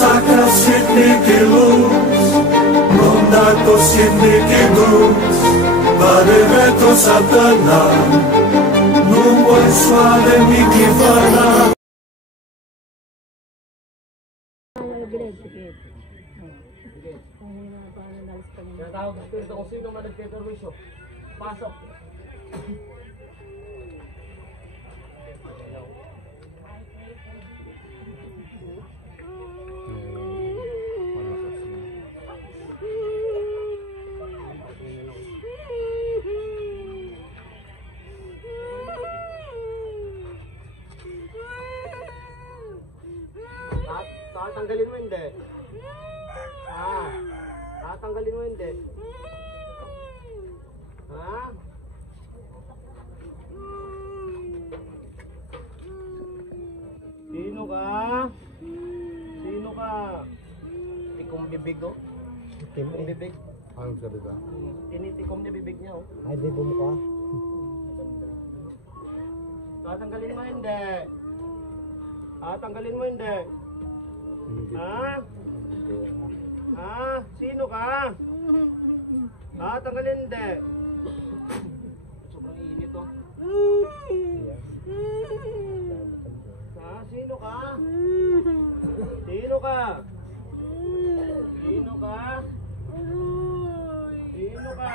masakra sitniki luz, rondato sitniki luz, pareveto satana, non puoi suare mi kifana. Tinatawag ng Espiritu kung sino man nagpe-perwisyo. Pasok. Tatanggalin mo hindi. Tatanggalin mo hindi. Ha? Sino ka? Sino ka? Tikong bibig oh. Tikong bibig. Ang salita. Tinitikom niya bibig niya oh. Ay, di bumukha. Tatanggalin mo hindi. Tanggalin mo hindi. Ha? Sino ka? Tanggalin hindi. Sobrang init oh. Sino ka? Sino ka? Sino ka? Sino ka?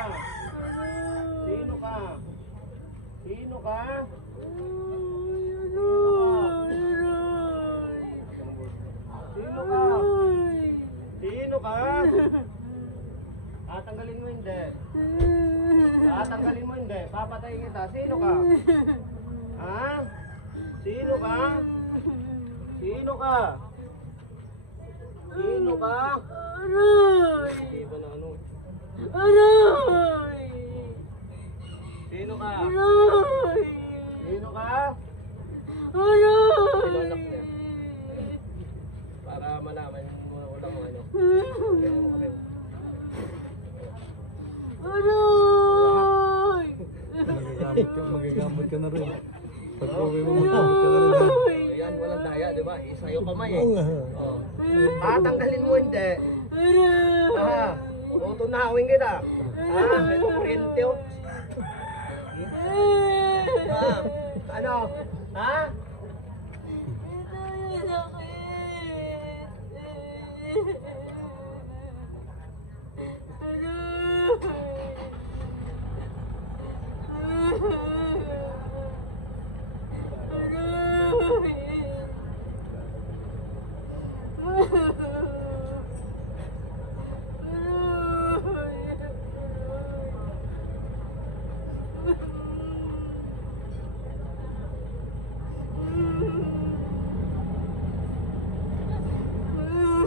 Sino ka? Sino ka? Sino ka? Sino ka? Tanggalin mo hindi. Tanggalin mo hindi. Papatayin kita. Sino ka? Ha? Sino ka? Sino ka? Sino ka? Aray! Iba na ano? Aray! Sino ka? Aray! Sino ka? Aray! Sino anak niya? Para malaman mo ulang mo ano. Ganyan mo kami. Aray! Magagamot ka na rin. Pag-uwi mo, magagamot ka na rin. Ayan, walang daya, di ba? Isayo kamay eh. Oh. Tatanggalin mo hindi. Aray! Tutunawin kita. May kuryente oh. Ano? Ha?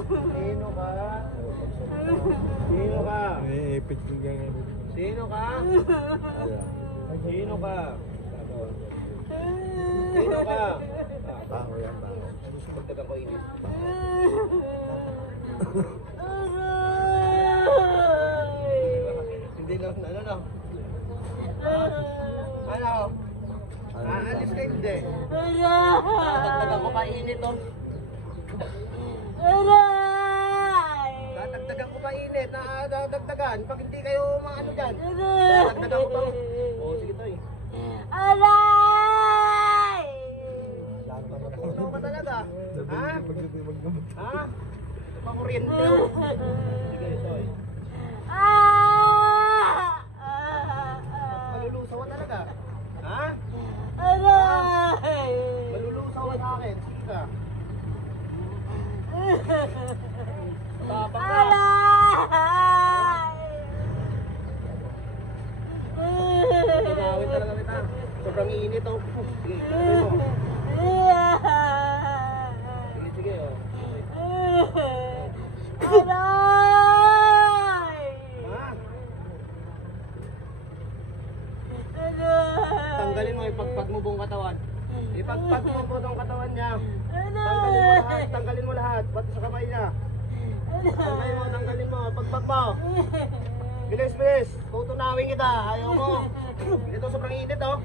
Sino ka? Sino ka? Eh, ipit yung ganyan. Sino ka? Ayan. Sino ka? Sino ka? Tao yan, tao. Pagdagan ko inis. Hindi lang, ano na? Ano? Aalis ka hindi? Tatagdagan ko pa init oh. Tatagdagan ko pa init na dadagdagan. Pag hindi kayo maano dyan, tatagdagan ko pa. Oo, sige tayo. Aray! Ano ka talaga? Ha? Ha? Pakuryente oh. Sige, ito eh. Malulusaw ka talaga. Ha? Aray! Malulusaw ka sa akin. Sige ka. Tapang ka. Tunawin talaga kita. Sobrang init oh. Sige, sabi mo. Sige, sige oh. Aray! Ha? Aray! Tanggalin mo, ipagpag mo buong katawan. Ipagpag mo buong katawan niya. Tanggalin mo lahat, pati sa kamay niya. Tanggalin mo, pagpag mo. Bilis, bilis. Tutunawin kita, ayaw mo. Ito sobrang init oh.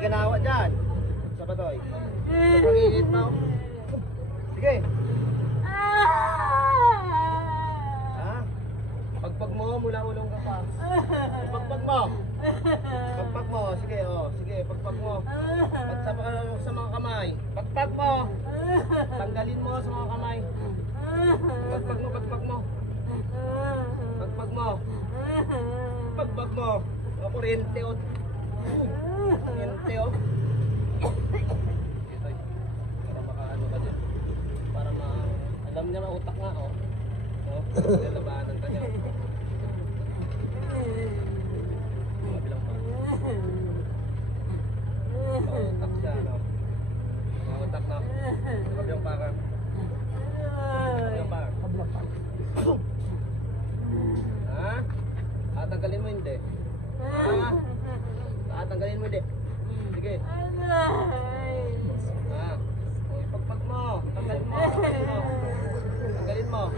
ka naawa dyan. Sa batoy. Sobrang init mo. Sige. Ha? Pagpag mo, mula ulong ka pa. Pagpag mo. Pagpag mo. Sige, oh. Sige, pagpag mo. At sa mga kamay. Pagpag mo. Tanggalin mo sa mga kamay. Pagpag mo, pagpag mo. Pagpag mo. Pagpag mo. O, kuryente, oh. Kuryente, oh. Para makaano ka dyan. Para alam niya na utak nga, oh. Oh, lalabanan ka niya. Mabilang pa. Mautak siya, no? Mautak, no? Mabilang pa ka. Mabilang pa. Ha? Tatanggalin mo hindi? Ha? Tatanggalin mo hindi? Sige. Ha? O, ipagpag mo. Tanggalin mo. Tanggalin mo.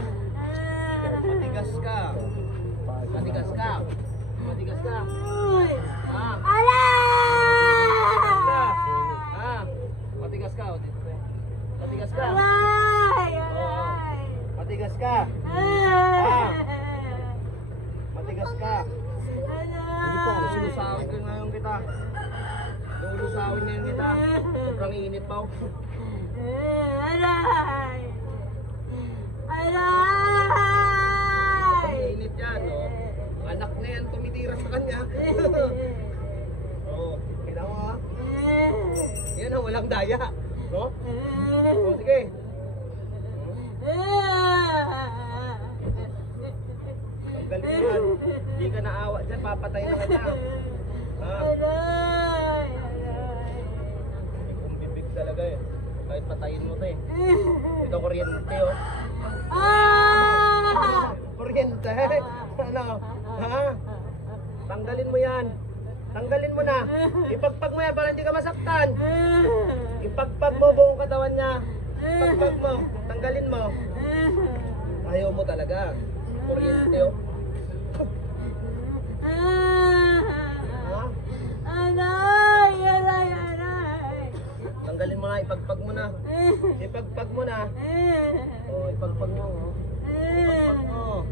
Matigas ka. Matigas ka. Matigas ka. Ha? Matigas ka. Ha? Matigas ka. Matigas ka. Matigas ka. Ha? Matigas ka. Sulusawin ko ngayon kita. Sulusawin ngayon kita. Sobrang init pa. Sobrang init yan, no? Anak na yan, tumitira sa kanya. Oo, kita mo ha? Yan, walang daya. No? O, sige. Tanggalin mo yan. Hindi ka naawa dyan, papatay na ka na. Ha? Kung bibig talaga eh. Kahit patayin mo to eh. Ito kuryente oh. Kuryente? Ano? Ha? Tanggalin mo yan. Tanggalin mo na. Ipagpag mo yan para hindi ka masaktan. Ipagpag mo buong katawan niya. Ipagpag mo. Tanggalin mo. Ayaw mo talaga. Kuryente oh. Tanggalin mo na, ipagpag mo na. Ipagpag mo na. Oh, ipagpag mo. Ipagpag mo.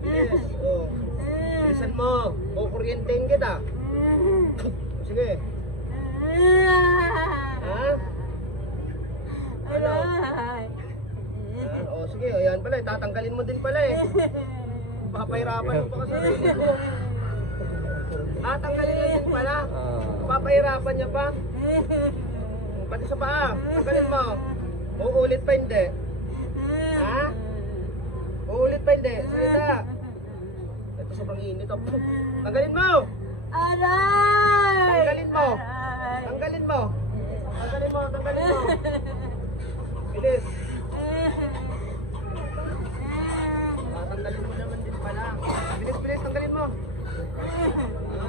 Bilis. Oh. Bilisan mo. O, kuryentein kita. Sige. Ha? Ano? Oh, sige. Ayan pala. Tatanggalin mo din pala eh. Papahirapan mo pa ka sa sarili ko. Tatanggalin na din pala. Papahirapan niya pa. Pati sa paa. Tanggalin mo. Uulit pa hindi. Ha? Uulit pa hindi. Salita. Ito sobrang init. Tanggalin mo. Tanggalin mo. Tanggalin mo. Tanggalin mo. Tanggalin mo. Bilis. Tanggalin mo naman din pala. Bilis, bilis. Tanggalin mo. Ha?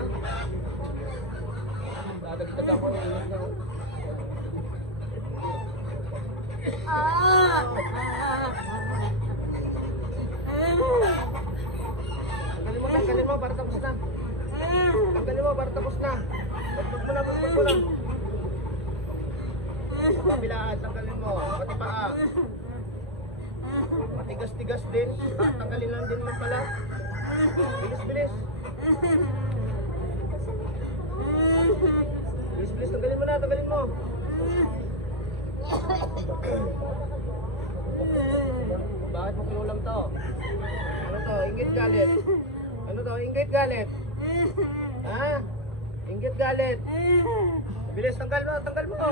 Dadagdag ako ng init na. Tanggalin mo para tapos na. Tanggalin mo para tapos na. Pagpag mo na, pagpag mo na. Kabilaan, tanggalin mo. Pati paa. Matigas-tigas din. Tanggalin lang din mo pala. Bilis, bilis. Bilis, bilis. Tanggalin mo na, tanggalin mo. Bakit mo kinulang to? Ano to? Inggit galit? Ano to? Inggit galit? Ha? Inggit galit? Bilis, tanggal mo, tanggal mo.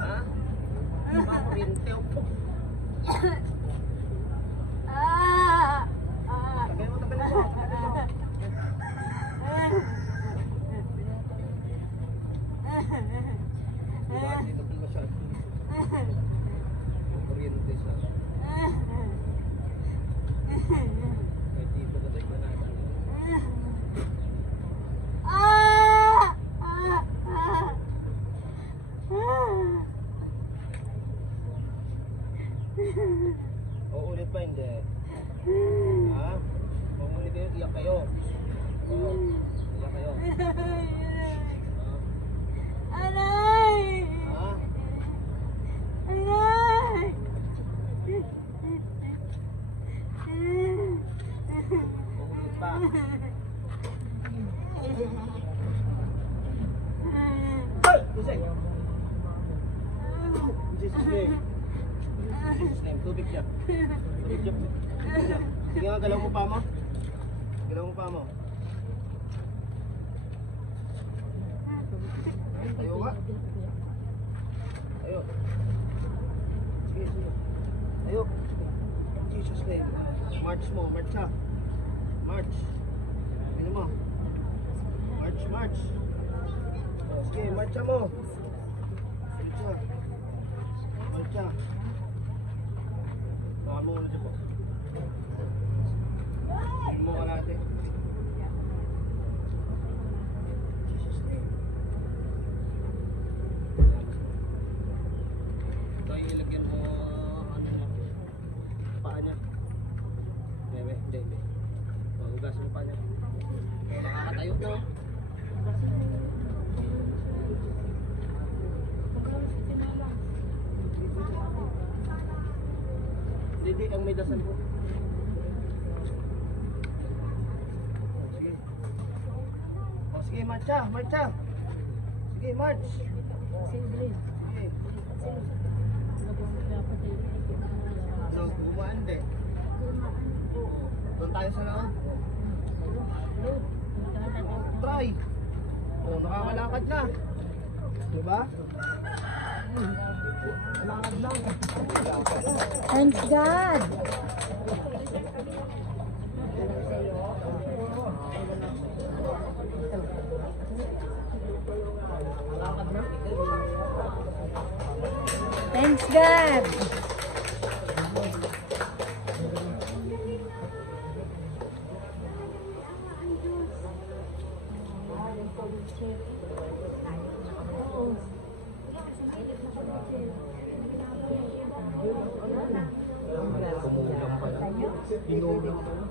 Ha? Makurinte o po. Tanggal mo, tanggal mo. Bakit dito po masyado? Kuryente siya. Kahit dito ka tayo natin. Uulit pa hindi? Ha? Uulit kayo, iyak kayo. kayo. Aray! Ha? Aray! Kukulit pa. Kusek! Jesus name. Jesus name. Tubig siya. Tubig siya. Sige nga, galaw mo pa mo. Galaw mo pa mo. Ayaw nga. Ayaw. Sige, sige. Ayaw. Jesus name. March mo, march ka. March. Ano mo? March, march. Oh, sige, march mo. March ka. March ka. Baka mo ulit po. Sige mo kalate. Jesus name. Ito yung ilagyan mo ano niya. Paa niya. Hindi. Mahugas mo pa niya. Nakakatayo na. Hindi, ang may dasal po. Sige. Sige, marcha. Sige, march. Sige. Ano, gumaan din. Doon tayo sa loob. Try. Oh, nakakalakad na. Diba? Lakad lang. Thanks God. Thanks God. Kumulang pa na. Inulang pa na.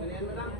Ganyan mo lang.